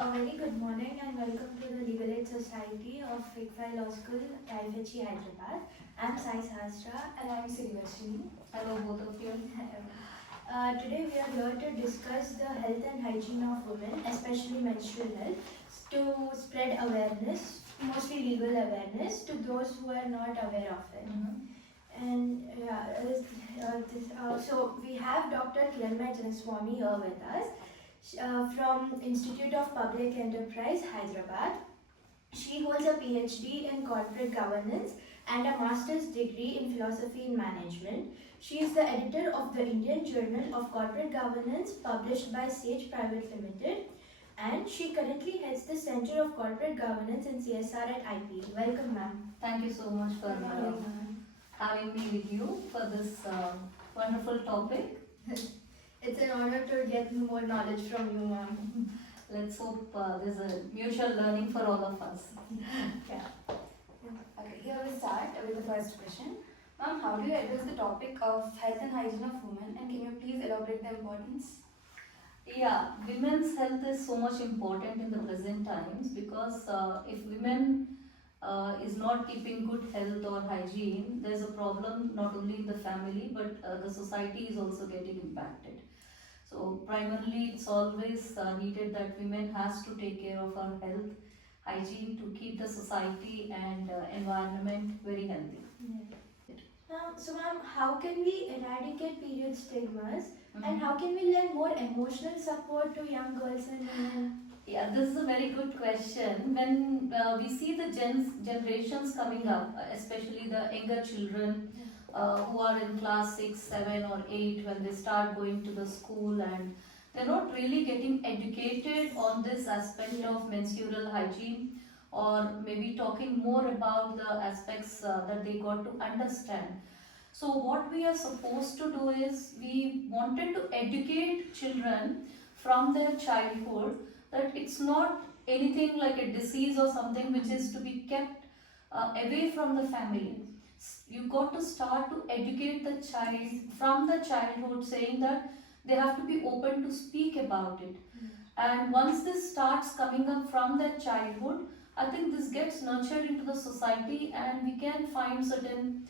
A very good morning and welcome to the Legal Aid Society of Fikfai Law School, IFHE, Hyderabad. I'm Sai Sahasra and I'm CEERA-NLSIU. Hello both of you. Today we are here to discuss the health and hygiene of women, especially menstrual health, to spread awareness, mostly legal awareness, to those who are not aware of it. And so we have Dr. Kiranmay Janaswamy here with us. From Institute of Public Enterprise, Hyderabad. She holds a PhD in corporate governance and a master's degree in philosophy in management. She is the editor of the Indian Journal of Corporate Governance published by Sage Private Limited, and she currently heads the Center of Corporate Governance in CSR at IP. Welcome, ma'am. Thank you so much for having me with you for this wonderful topic. It's an honor to get more knowledge from you, ma'am. Let's hope there's a mutual learning for all of us. Yeah. Okay, here we start with the first question. Ma'am, how do you address the topic of health and hygiene of women, and can you please elaborate the importance? Yeah, women's health is so much important in the present times because if women is not keeping good health or hygiene, there's a problem not only in the family but the society is also getting impacted. So primarily it's always needed that women has to take care of our health, hygiene to keep the society and environment very healthy. So ma'am, how can we eradicate period stigmas and how can we lend more emotional support to young girls and women? Yeah, this is a very good question. When we see the generations coming up, especially the younger children who are in class 6, 7 or 8, when they start going to the school and they're not really getting educated on this aspect of menstrual hygiene, or maybe talking more about the aspects that they got to understand. So what we are supposed to do is we wanted to educate children from their childhood that it's not anything like a disease or something which is to be kept away from the family. You got to start to educate the child from the childhood, saying that they have to be open to speak about it. And once this starts coming up from their childhood, I think this gets nurtured into the society and we can find certain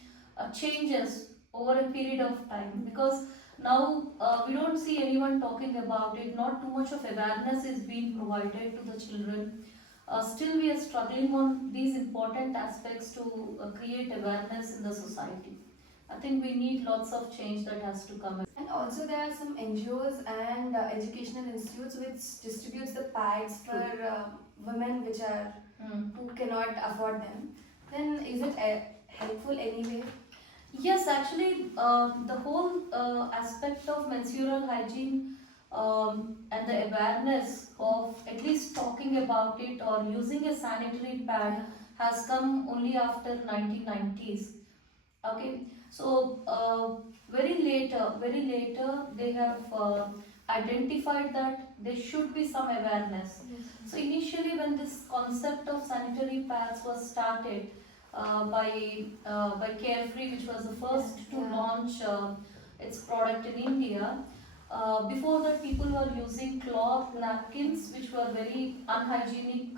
changes over a period of time, because now we don't see anyone talking about it, not too much of awareness is being provided to the children. Still we are struggling on these important aspects to create awareness in the society. I think we need lots of change that has to come. And also there are some NGOs and educational institutes which distributes the pads for women which are who cannot afford them. Then is it helpful anyway? Yes, actually the whole aspect of menstrual hygiene and the awareness of at least talking about it or using a sanitary pad has come only after 1990s. Okay, so very later they have identified that there should be some awareness. So initially when this concept of sanitary pads was started by Carefree, which was the first to launch its product in India, before that people were using cloth napkins which were very unhygienic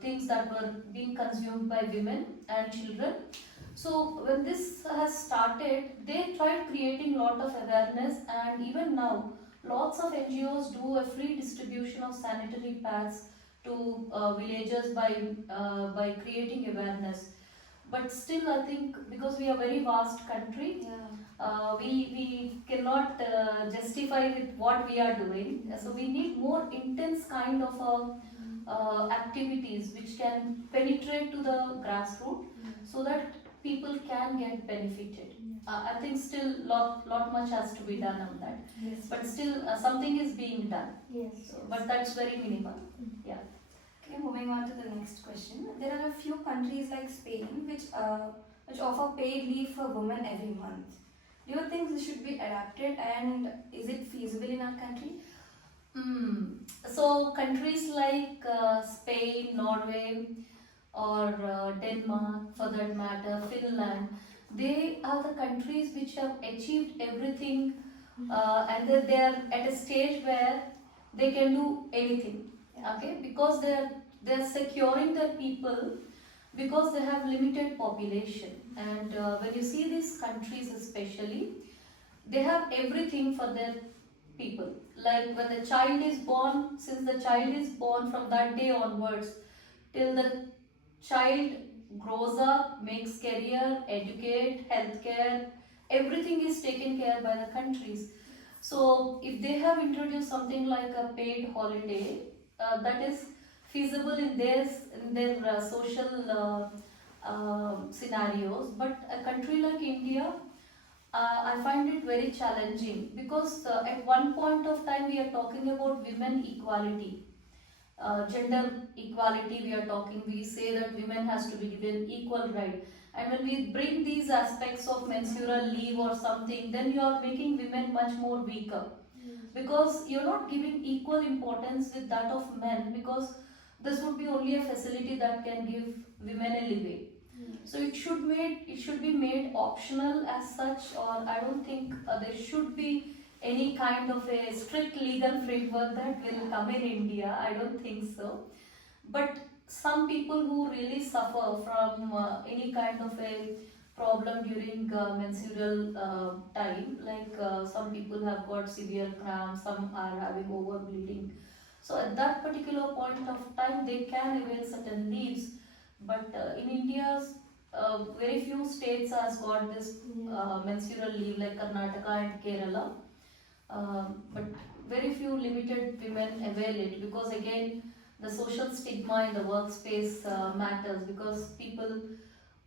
things that were being consumed by women and children. So when this has started, they tried creating lot of awareness, and even now lots of NGOs do a free distribution of sanitary pads to villagers by creating awareness. But still I think because we are a very vast country, we cannot justify with what we are doing. So we need more intense kind of activities which can penetrate to the grassroots so that people can get benefited. I think still lot much has to be done on that. Yes. But still something is being done. Yes. So, but that's very minimal. Yeah. Okay, moving on to the next question. There are a few countries like Spain which offer paid leave for women every month. Do you think this should be adapted, and is it feasible in our country? So countries like Spain, Norway, or Denmark for that matter, Finland, they are the countries which have achieved everything and they are at a stage where they can do anything. Okay, because they're securing their people, because they have limited population. And when you see these countries especially, they have everything for their people. Like when the child is born, since the child is born, from that day onwards till the child grows up, makes career, educate, healthcare, everything is taken care by the countries. So if they have introduced something like a paid holiday, that is feasible in their social scenarios. But a country like India, I find it very challenging, because at one point of time we are talking about women equality, gender equality. We are talking, we say that women has to be given equal right, and when we bring these aspects of menstrual leave or something, then you are making women much more weaker, because you're not giving equal importance with that of men, because this would be only a facility that can give women a leeway. So it should be made optional as such, or I don't think there should be any kind of a strict legal framework that will come in India. I don't think so. But some people who really suffer from any kind of a problem during menstrual time, like some people have got severe cramps, some are having overbleeding. So at that particular point of time, they can avail certain leaves. But in India, very few states has got this menstrual leave, like Karnataka and Kerala. But very few limited women avail it, because again the social stigma in the workspace matters, because people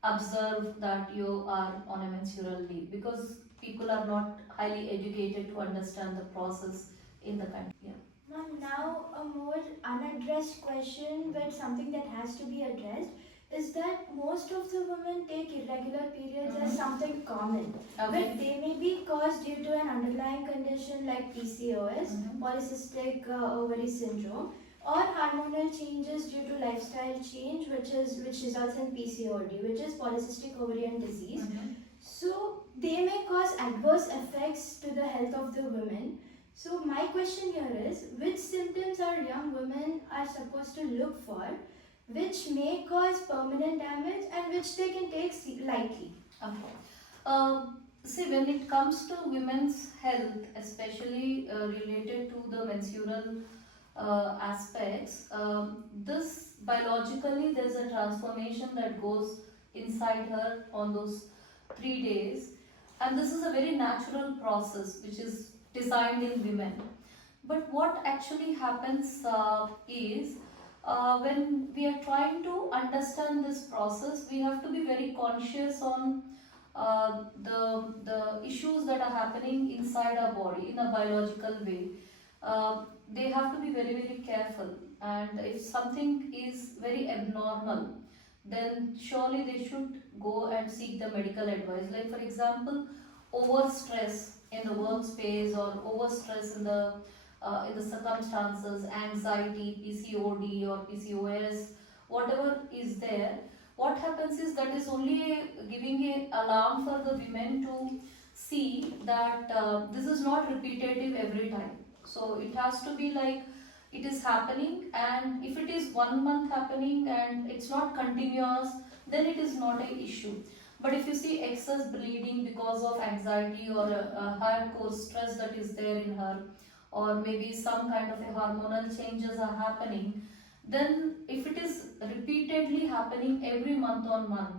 observe that you are on a menstrual leave, because people are not highly educated to understand the process in the country. Yeah. Ma'am, now a more unaddressed question, but something that has to be addressed, is that most of the women take irregular periods as something common. Okay. But they may be caused due to an underlying condition like PCOS, polycystic ovary syndrome, or hormonal changes due to lifestyle change, which results in PCOD, which is polycystic ovarian disease. So they may cause adverse effects to the health of the women. So my question here is, which symptoms our young women are supposed to look for, which may cause permanent damage and which they can take lightly? Okay. See, when it comes to women's health, especially related to the menstrual aspects, this biologically there's a transformation that goes inside her on those 3 days, and this is a very natural process which is designed in women. But what actually happens is, when we are trying to understand this process, we have to be very conscious on the issues that are happening inside our body in a biological way. They have to be very, very careful, and if something is very abnormal, then surely they should go and seek the medical advice. Like for example, over stress in the workspace, or over stress in the circumstances, anxiety, PCOD or PCOS, whatever is there, what happens is that is only giving an alarm for the women to see that this is not repetitive every time. So it has to be like it is happening, and if it is 1 month happening and it's not continuous, then it is not an issue. But if you see excess bleeding because of anxiety or a hardcore stress that is there in her, or maybe some kind of a hormonal changes are happening, then if it is repeatedly happening every month on month,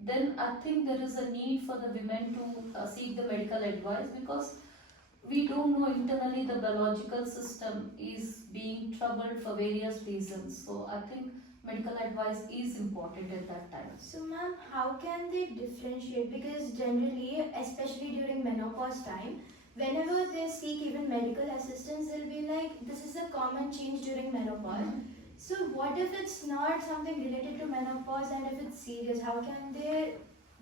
then I think there is a need for the women to seek the medical advice, because we don't know internally the biological system is being troubled for various reasons. So I think medical advice is important at that time. So ma'am, how can they differentiate? Because generally, especially during menopause time, whenever they seek even medical assistance, they'll be like, this is a common change during menopause. So what if it's not something related to menopause, and if it's serious, how can they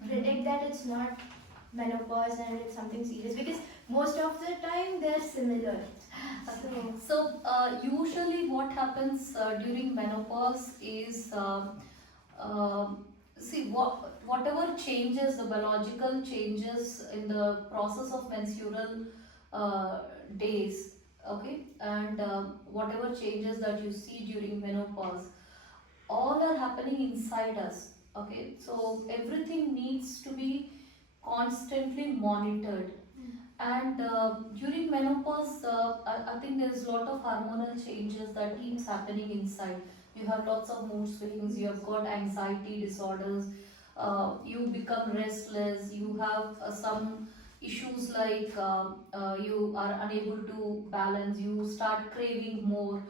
predict that it's not menopause and it's something serious? Because most of the time they're similar. So usually what happens during menopause is, see, whatever changes, the biological changes in the process of menstrual days, okay, and whatever changes that you see during menopause, all are happening inside us, okay. So everything needs to be constantly monitored. And during menopause, I think there's a lot of hormonal changes that keeps happening inside. You have lots of mood swings, you have got anxiety disorders, you become restless, you have some issues like you are unable to balance, you start craving more,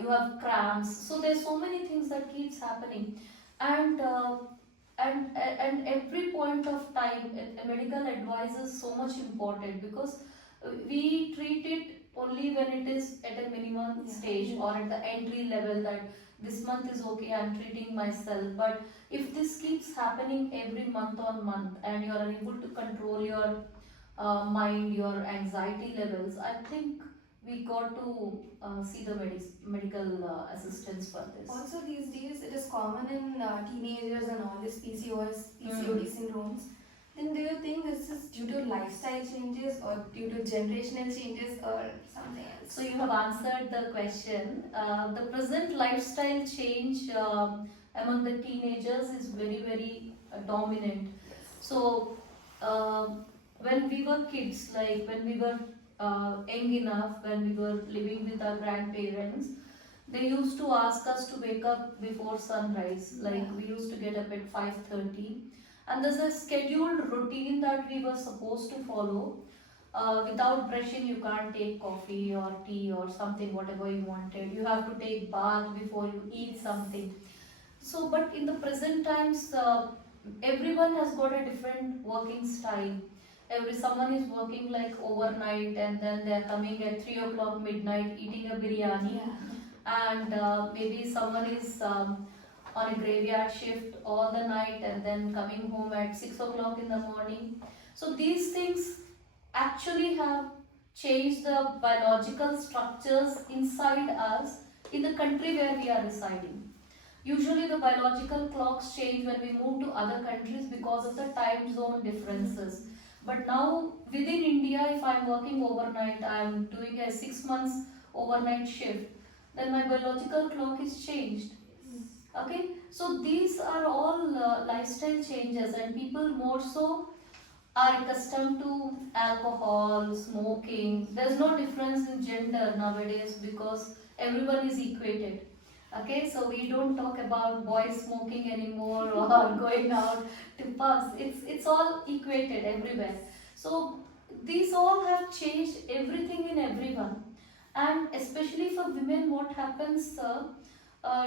you have cramps. So there's so many things that keeps happening, and and every point of time, a medical advice is so much important, because we treat it only when it is at a minimum stage or at the entry level, that this month is okay, I'm treating myself. But if this keeps happening every month on month and you are unable to control your mind, your anxiety levels, I think we got to see the medical assistance for this. Also, these days it is common in teenagers and all this PCOD syndromes. Then, do you think this is due to lifestyle changes or due to generational changes or something else? So you have answered the question. The present lifestyle change among the teenagers is very dominant. So when we were kids, like when we were young enough, when we were living with our grandparents, they used to ask us to wake up before sunrise. Like we used to get up at 5:30, and there's a scheduled routine that we were supposed to follow. Without brushing, you can't take coffee or tea or something, whatever you wanted. You have to take bath before you eat something. So, but in the present times, everyone has got a different working style. Someone is working like overnight, and then they are coming at 3 o'clock midnight eating a biryani, and maybe someone is on a graveyard shift all the night and then coming home at 6 o'clock in the morning. So these things actually have changed the biological structures inside us in the country where we are residing. Usually the biological clocks change when we move to other countries because of the time zone differences. But now within India, if I am working overnight, I am doing a 6 months overnight shift, then my biological clock is changed. Okay, so these are all lifestyle changes, and people more so are accustomed to alcohol, smoking. There's no difference in gender nowadays because everyone is equated. Okay, so we don't talk about boys smoking anymore or going out to pubs. It's all equated everywhere. So these all have changed everything in everyone, and especially for women, what happens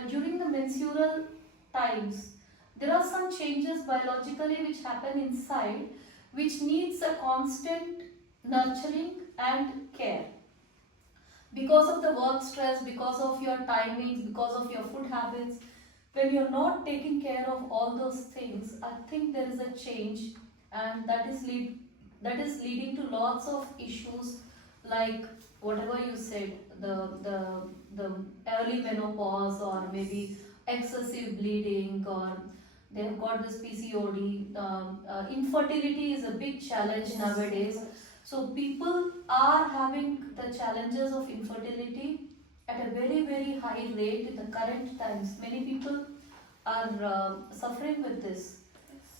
during the menstrual times, there are some changes biologically which happen inside, which needs a constant nurturing and care. Because of the work stress, because of your timings, because of your food habits, when you're not taking care of all those things, I think there is a change, and that is leading to lots of issues like whatever you said, the early menopause, or maybe excessive bleeding, or they have got this PCOD. Infertility is a big challenge nowadays. So people are having the challenges of infertility at a very high rate in the current times. Many people are suffering with this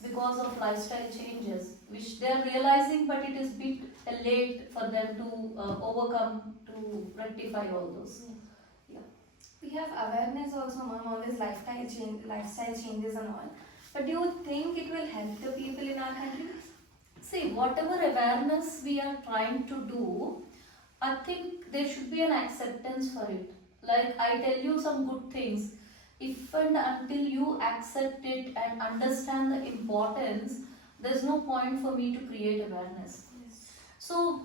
because of lifestyle changes, which they are realizing, but it is bit late for them to overcome, to rectify all those. We have awareness also, ma'am, on this lifestyle changes and all. But do you think it will help the people in our country? See, whatever awareness we are trying to do, I think there should be an acceptance for it. Like I tell you some good things, if and until you accept it and understand the importance, there's no point for me to create awareness. So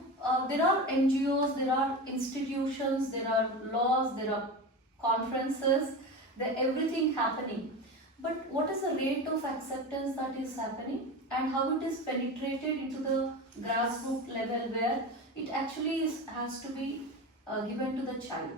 there are NGOs, there are institutions, there are laws, there are conferences, there everything happening. But what is the rate of acceptance that is happening, and how it is penetrated into the grassroots level where it actually has to be given to the child?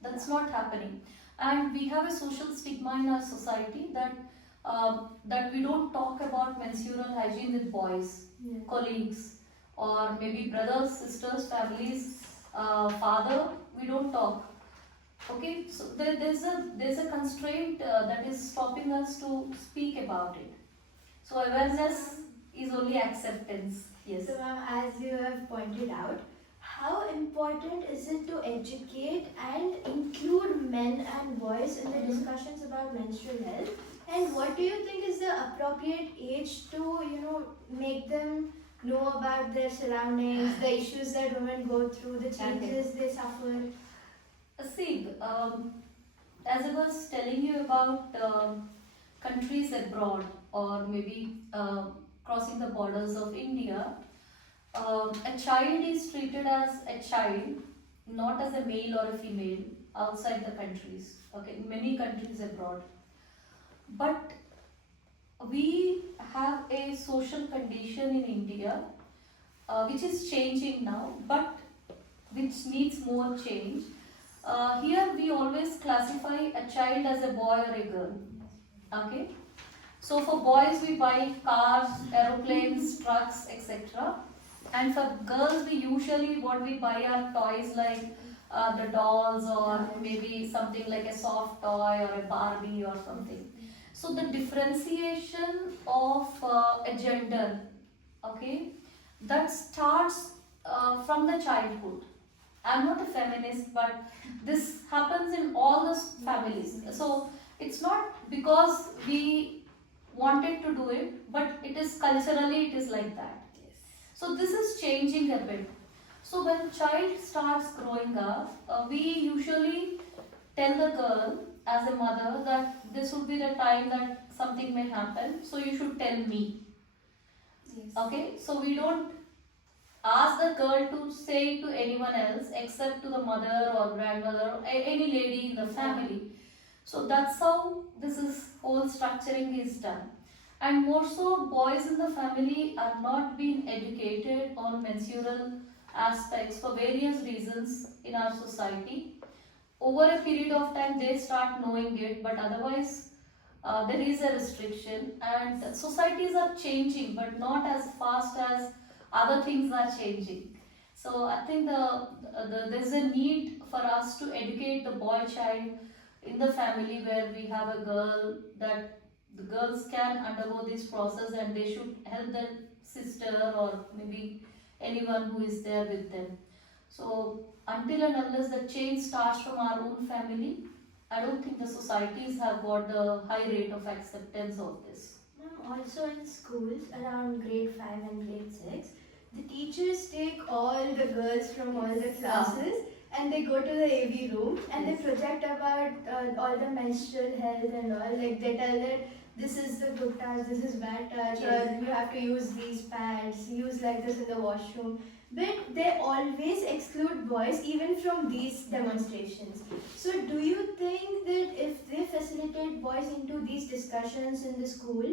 That's not happening. And we have a social stigma in our society that we don't talk about menstrual hygiene with boys, colleagues, or maybe brothers, sisters, families. father, we don't talk. Okay, so there's a constraint that is stopping us to speak about it. So awareness is only acceptance. Yes. So, ma'am, as you have pointed out, how important is it to educate and include men and boys in the Mhm. discussions about menstrual health? And what do you think is the appropriate age to, make them know about their surroundings, the issues that women go through, the changes they suffer? See, as I was telling you about countries abroad, or maybe crossing the borders of India, a child is treated as a child, not as a male or a female outside the countries. Okay, many countries abroad. But we have a social condition in India which is changing now, but which needs more change. Here we always classify a child as a boy or a girl. Okay, so for boys we buy cars, aeroplanes, trucks, etc. And for girls we usually what we buy are toys like the dolls, or maybe something like a soft toy or a Barbie or something. So the differentiation of a gender, okay, that starts from the childhood. I'm not a feminist, but this happens in all the families. So it's not because we wanted to do it, but it is culturally it is like that. So this is changing a bit. So when child starts growing up, we usually tell the girl as a mother that this will be the time that something may happen, so you should tell me. Yes. Okay, so we don't ask the girl to say to anyone else except to the mother or grandmother or any lady in the family. So that's how this is whole structuring is done. And more so, boys in the family are not being educated on menstrual aspects for various reasons in our society. Over a period of time, they start knowing it, but otherwise, there is a restriction. And societies are changing, but not as fast as other things are changing. So I think there's a need for us to educate the boy child in the family where we have a girl, that the girls can undergo this process and they should help their sister or maybe anyone who is there with them. So until and unless the change starts from our own family, I don't think the societies have got the high rate of acceptance of this. Ma'am, also in schools around grade 5 and grade 6, the teachers take all the girls from all the classes and they go to the AV room and they project about all the menstrual health and all. Like they tell that this is the good touch, this is bad touch, or you have to use these pads, use like this in the washroom. But they always exclude boys even from these demonstrations. So do you think that if they facilitate boys into these discussions in the school,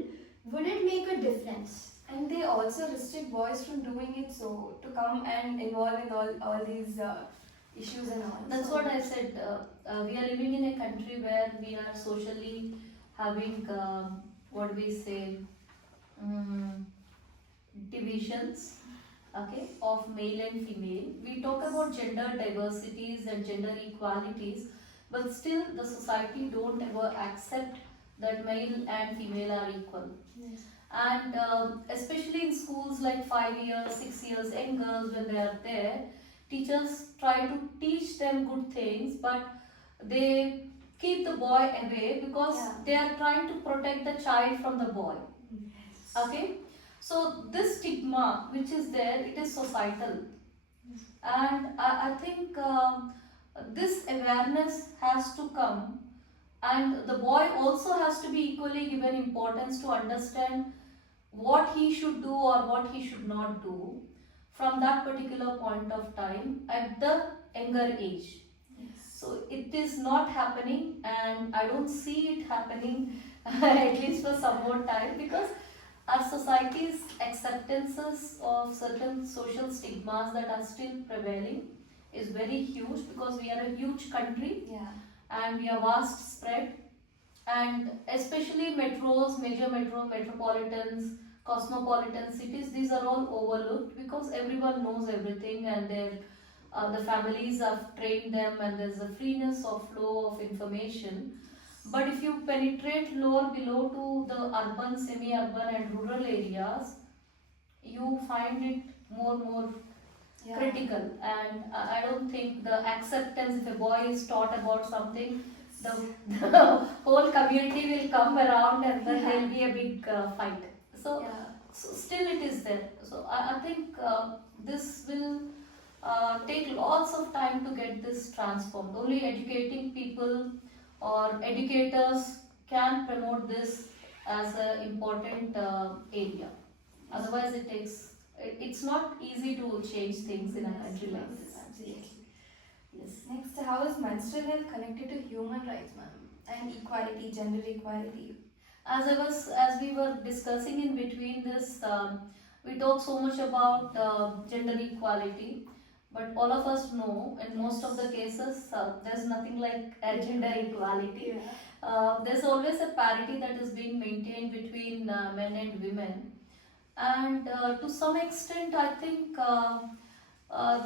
would it make a difference? And they also restrict boys from doing it, so to come and involve in all these issues and all. That's So- what I said. We are living in a country where we are socially having what we say divisions, okay, of male and female. We talk about gender diversities and gender equalities, but still the society don't ever accept that male and female are equal. Yes. And especially in schools like 5 years, 6 years, young girls when they are there, teachers try to teach them good things, but they keep the boy away because they are trying to protect the child from the boy. Okay, so this stigma which is there, it is societal, and I think this awareness has to come, and the boy also has to be equally given importance to understand what he should do or what he should not do from that particular point of time at the younger age. So it is not happening, and I don't see it happening at least for some more time, because our society's acceptances of certain social stigmas that are still prevailing is very huge, because we are a huge country and we are vast spread, and especially metros, metropolitans, cosmopolitan cities, these are all overlooked because everyone knows everything and their the families have trained them, and there's a freeness of flow of information. But if you penetrate lower below to the urban, semi-urban and rural areas, you find it more Yeah. critical. And I don't think the acceptance, if a boy is taught about something, the whole community will come around, and then there'll be a big fight. So, Yeah. so still it is there. So I think this will take lots of time to get this transformed. Only educating people or educators can promote this as an important area. Otherwise, it's not easy to change things in a country like this. Absolutely. Yes. Next, how is menstrual health connected to human rights, ma'am? And equality, gender equality. As we were discussing in between this, we talk so much about gender equality, but all of us know in most of the cases there's nothing like gender equality. There's always a parity that is being maintained between men and women, and to some extent, I think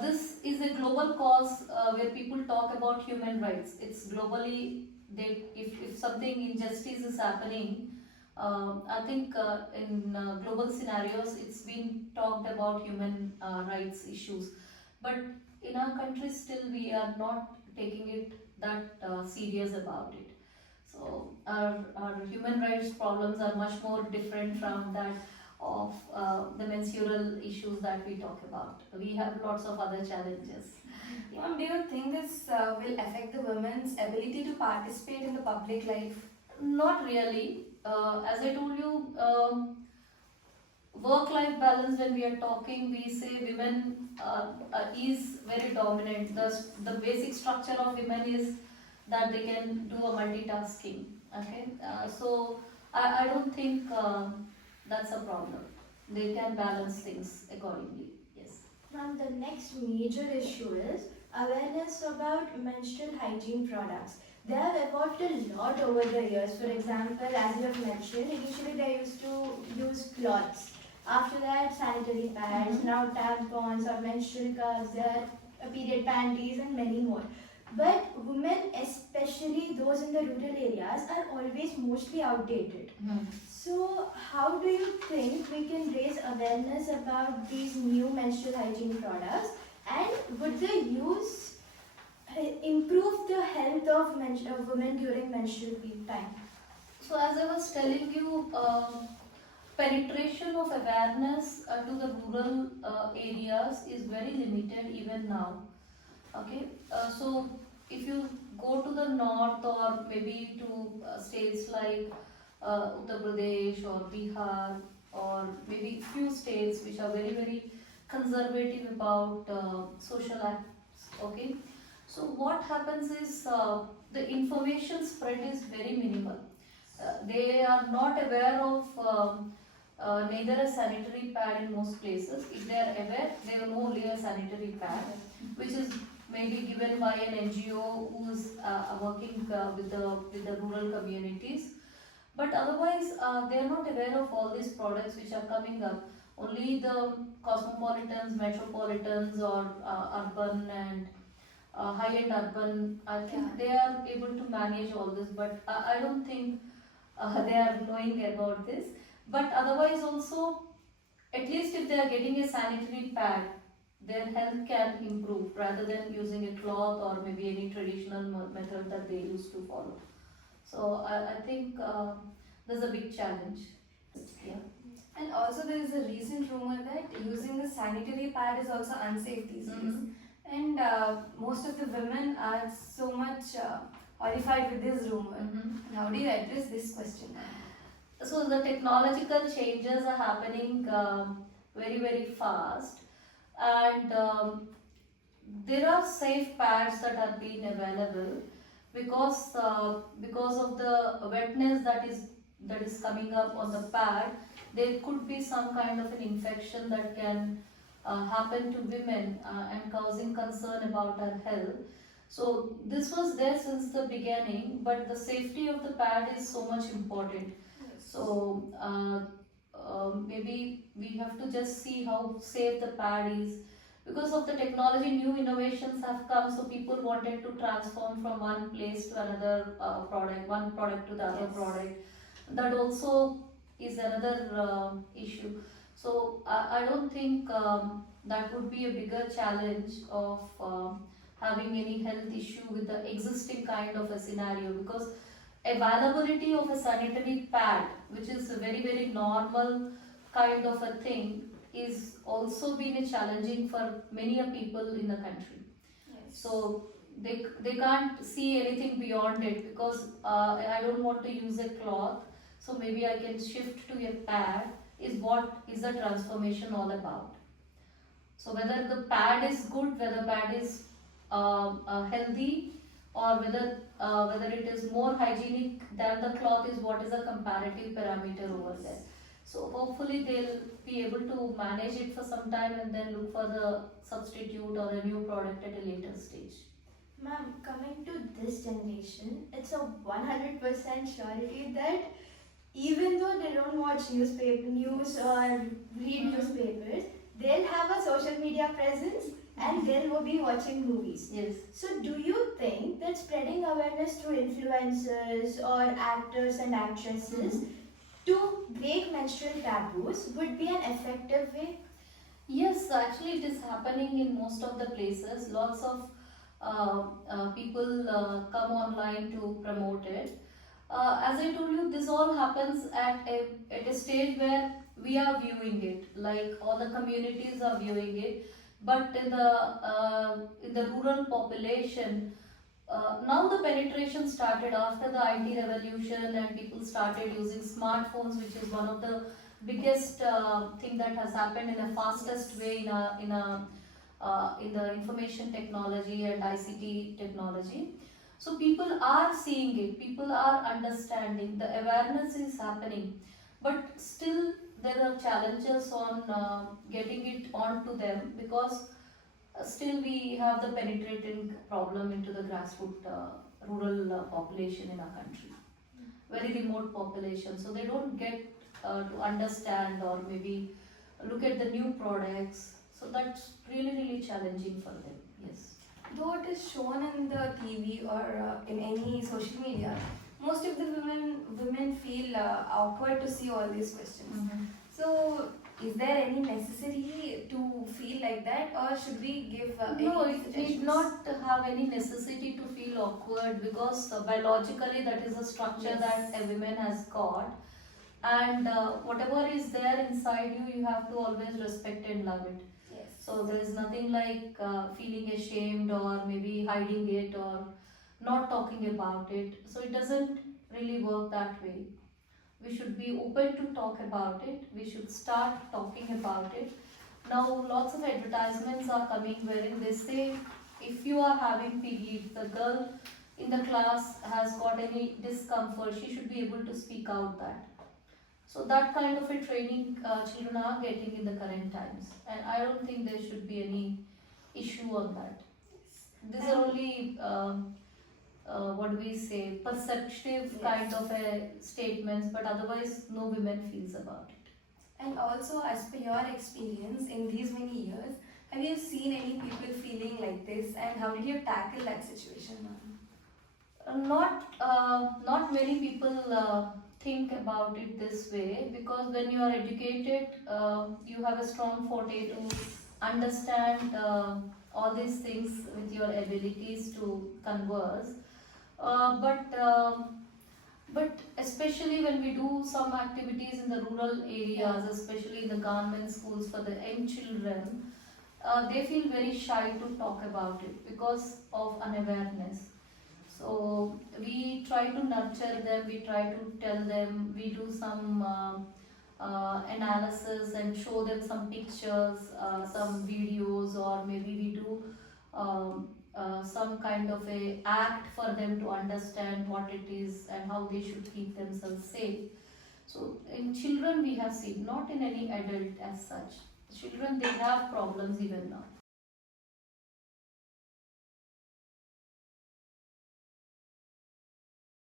this is a global cause where people talk about human rights. It's globally, if something injustice is happening, I think in global scenarios it's been talked about human rights issues. But in our country, still we are not taking it that serious about it. So our human rights problems are much more different from that of the menstrual issues that we talk about. We have lots of other challenges. Ma'am, do you think this will affect the women's ability to participate in the public life? Not really. As I told you, work-life balance, when we are talking, we say women is very dominant. The basic structure of women is that they can do a multitasking. Okay, so I don't think that's a problem. They can balance things accordingly. Yes. Ma'am, the next major issue is awareness about menstrual hygiene products. They have evolved a lot over the years. For example, as you have mentioned, initially they used to use cloths. After that, sanitary pads, now tampons or menstrual cups, there are period panties and many more. But women, especially those in the rural areas, are always mostly outdated. So, how do you think we can raise awareness about these new menstrual hygiene products, and would the use improve the health of women during menstrual time? So as I was telling you, penetration of awareness to the rural areas is very limited even now. Okay, so if you go to the north, or maybe to states like Uttar Pradesh or Bihar, or maybe few states which are very conservative about social acts. Okay, so what happens is the information spread is very minimal. They are not aware of neither a sanitary pad in most places. If they are aware, they will know only a sanitary pad, which is maybe given by an NGO who is working with the rural communities. But otherwise, they are not aware of all these products which are coming up. Only the cosmopolitans, metropolitans, or urban and high-end urban, I think they are able to manage all this. But I don't think they are knowing about this. But otherwise also, at least if they are getting a sanitary pad, their health can improve rather than using a cloth or maybe any traditional method that they used to follow. So I think there's a big challenge. Yeah. And also there is a recent rumor that using the sanitary pad is also unsafe these days. And most of the women are so much horrified with this rumor. How do you address this question? So the technological changes are happening very fast, and there are safe pads that are being available because of the wetness that is coming up on the pad. There could be some kind of an infection that can happen to women and causing concern about our health. So this was there since the beginning, but the safety of the pad is so much important. So maybe we have to just see how safe the pad is. because of the technology, new innovations have come, so people wanted to transform from one place to another product, one product to the other Yes. product. That also is another issue. So I don't think that would be a bigger challenge of having any health issue with the existing kind of a scenario, because availability of a sanitary pad, which is a very very normal kind of a thing, is also been a challenging for many a people in the country. Yes. So they can't see anything beyond it, because I don't want to use a cloth, so maybe I can shift to a pad, is what is the transformation all about. So whether the pad is good, whether pad is healthy, or whether it is more hygienic than the cloth, is what is a comparative parameter over there. So hopefully they'll be able to manage it for some time and then look for the substitute or a new product at a later stage. Ma'am, coming to this generation, it's a 100% surety that even though they don't watch newspaper news or read newspapers, they'll have a social media presence and they'll be watching movies. Yes. So do you think that spreading awareness through influencers or actors and actresses to break menstrual taboos would be an effective way? Yes, actually it is happening in most of the places. Lots of people come online to promote it. As I told you, this all happens at a stage where we are viewing it, like all the communities are viewing it. But in the rural population, now the penetration started after the IT revolution, and people started using smartphones, which is one of the biggest thing that has happened in a fastest way in the information technology and ICT technology. So people are seeing it, people are understanding, the awareness is happening, but still there are challenges on getting it onto them, because still we have the penetrating problem into the grassroots rural population in our country, very remote population, so they don't get to understand or maybe look at the new products, so that's really really challenging for them. Yes. Though it is shown in the TV or in any social media, most of the women feel awkward to see all these questions. So, is there any necessity to feel like that, or should we give No, any it need suggestions? not have any necessity to feel awkward, because biologically that is a structure Yes. that a woman has got, and whatever is there inside you, you have to always respect and love it. Yes. So there is nothing like feeling ashamed or maybe hiding it or not talking about it. So it doesn't really work that way. We should be open to talk about it. We should start talking about it. Now lots of advertisements are coming wherein they say, if you are having period, the girl in the class has got any discomfort, she should be able to speak out that. So that kind of a training children are getting in the current times, and I don't think there should be any issue on that. These are only what do we say, perceptive Yes. kind of a statements, but otherwise no women feels about it. And also, as per your experience in these many years, have you seen any people feeling like this, and how did you tackle that situation, ma'am? Not many people think about it this way, because when you are educated, you have a strong forte to understand all these things with your abilities to converse. But especially when we do some activities in the rural areas, especially in the government schools for the young children, they feel very shy to talk about it because of unawareness. So we try to nurture them, we try to tell them, we do some analysis and show them some pictures, some videos, or maybe we do some kind of a act for them to understand what it is and how they should keep themselves safe. So in children we have seen, not in any adult as such. Children, they have problems even now.